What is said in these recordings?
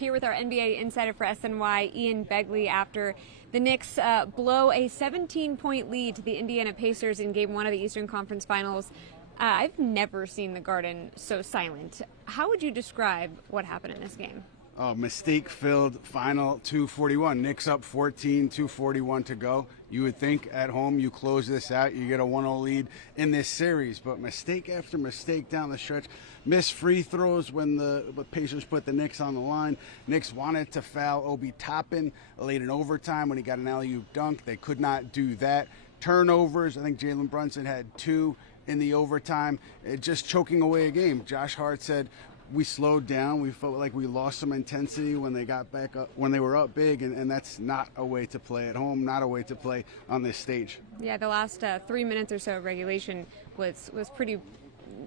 Here with our NBA insider for SNY, Ian Begley, after the Knicks blow a 17-point lead to the Indiana Pacers in Game 1 of the Eastern Conference Finals. I've never seen the Garden so silent. How would you describe what happened in this game? Oh, mistake-filled final 241. Knicks up 14, 241 to go. You would think at home you close this out, you get a 1-0 lead in this series, but mistake after mistake down the stretch. Missed free throws when the Pacers put the Knicks on the line. Knicks wanted to foul Obi Toppin late in overtime when he got an alley-oop dunk. They could not do that. Turnovers, I think Jalen Brunson had 2 in the overtime, just choking away a game. Josh Hart said, we slowed down. We felt like we lost some intensity when they got back up, when they were up big, and that's not a way to play at home, not a way to play on this stage. Yeah, the last 3 minutes or so of regulation was pretty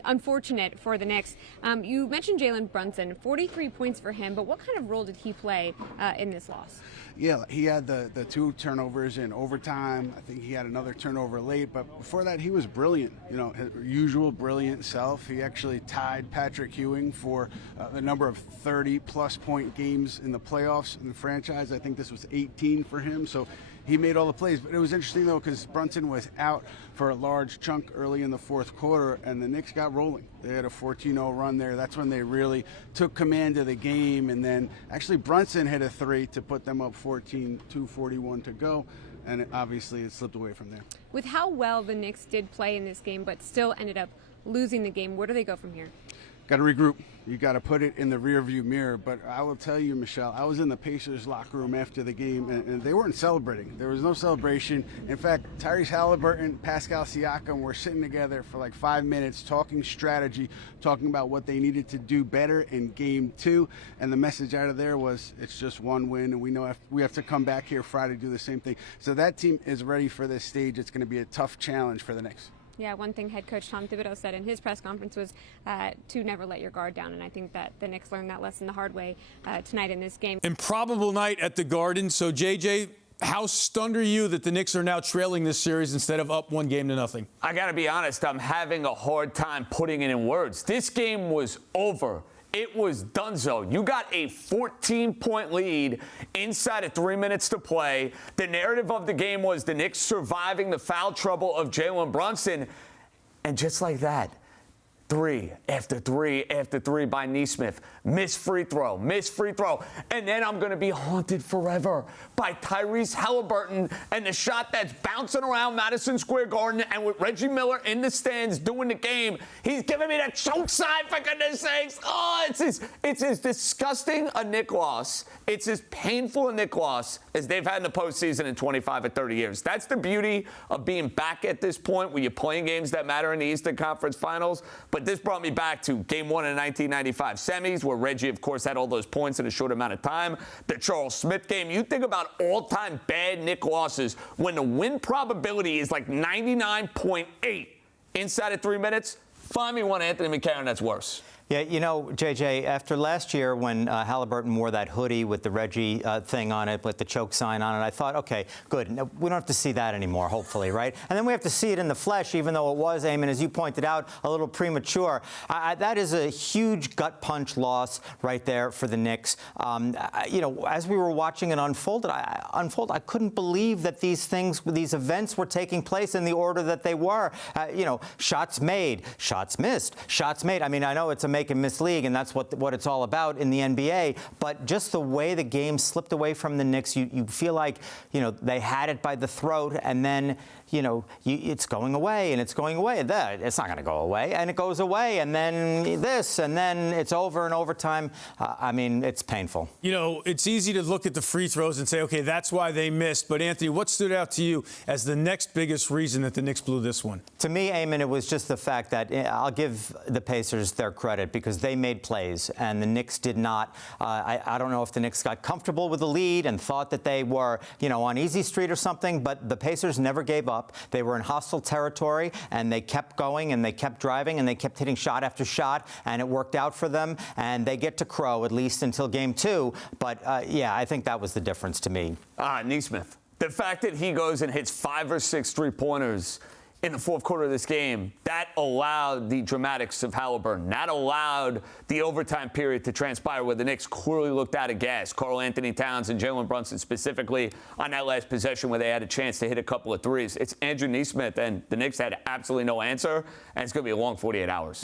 unfortunate for the Knicks. You mentioned Jalen Brunson, 43 points for him, but what kind of role did he play in this loss? Yeah, he had the 2 turnovers in overtime. I think he had another turnover late, but before that he was brilliant. You know, his usual brilliant self. He actually tied Patrick Ewing for the number of 30-plus point games in the playoffs in the franchise. I think this was 18 for him, so he made all the plays. But it was interesting, though, because Brunson was out for a large chunk early in the fourth quarter, and the Knicks got rolling. They had a 14-0 run there. That's when they really took command of the game. And then actually Brunson hit a 3 to put them up 14, 2:41 to go. And obviously it slipped away from there. With how well the Knicks did play in this game, but still ended up losing the game, where do they go from here? Got to regroup. You got to put it in the rearview mirror. But I will tell you, Michelle, I was in the Pacers locker room after the game, and they weren't celebrating. There was no celebration. In fact, Tyrese Halliburton, Pascal Siakam were sitting together for like 5 minutes talking strategy, talking about what they needed to do better in Game 2. And the message out of there was, it's just one win, and we know we have to come back here Friday to do the same thing. So that team is ready for this stage. It's going to be a tough challenge for the Knicks. Yeah, one thing head coach Tom Thibodeau said in his press conference was to never let your guard down, and I think that the Knicks learned that lesson the hard way tonight in this game. Improbable night at the Garden. So, JJ, how stunned are you that the Knicks are now trailing this series instead of up 1-0? I got to be honest, I'm having a hard time putting it in words. This game was over. It was donezo. You got a 14-point lead inside of 3 minutes to play. The narrative of the game was the Knicks surviving the foul trouble of Jalen Brunson. And just like that, 3 after 3 after 3 by Nesmith. Missed free throw. And then I'm going to be haunted forever by Tyrese Halliburton and the shot that's bouncing around Madison Square Garden, and with Reggie Miller in the stands doing the game. He's giving me that choke sign, for goodness sakes. Oh, it's as disgusting a Knick loss. It's as painful a Knick loss as they've had in the postseason in 25 or 30 years. That's the beauty of being back at this point where you're playing games that matter in the Eastern Conference Finals. But this brought me back to Game 1 in 1995 semis, where Reggie, of course, had all those points in a short amount of time. The Charles Smith game. You think about all-time bad Knick losses when the win probability is like 99.8 inside of 3 minutes. Find me one Anthony McCarron that's worse. Yeah, you know, JJ, after last year when Halliburton wore that hoodie with the Reggie thing on it, with the choke sign on it, I thought, okay, good. No, we don't have to see that anymore, hopefully, right? And then we have to see it in the flesh, even though it was, Eamon, as you pointed out, a little premature. That is a huge gut punch loss right there for the Knicks. You know, as we were watching it unfold, I couldn't believe that these events were taking place in the order that they were. You know, shots made, shots missed, shots made. I mean, I know it's a make and miss league, and that's what it's all about in the NBA. But just the way the game slipped away from the Knicks, you feel like, you know, they had it by the throat, and then, you know, it's going away, and it's going away. It's not going to go away, and it goes away, and then this, and then it's over in overtime. I mean, it's painful. You know, it's easy to look at the free throws and say, okay, that's why they missed. But, Anthony, what stood out to you as the next biggest reason that the Knicks blew this one? To me, Eamon, it was just the fact that I'll give the Pacers their credit because they made plays, and the Knicks did not. I don't know if the Knicks got comfortable with the lead and thought that they were, you know, on easy street or something, but the Pacers never gave up. They were in hostile territory, and they kept going, and they kept driving, and they kept hitting shot after shot, and it worked out for them, and they get to crow at least until Game 2. But, yeah, I think that was the difference to me. Nesmith. The fact that he goes and hits 5 or 6 three-pointers in the fourth quarter of this game, that allowed the dramatics of Halliburton. That allowed the overtime period to transpire where the Knicks clearly looked out of gas. Karl Anthony Towns and Jalen Brunson specifically on that last possession where they had a chance to hit a couple of threes. It's Andrew Nesmith, and the Knicks had absolutely no answer, and it's going to be a long 48 hours.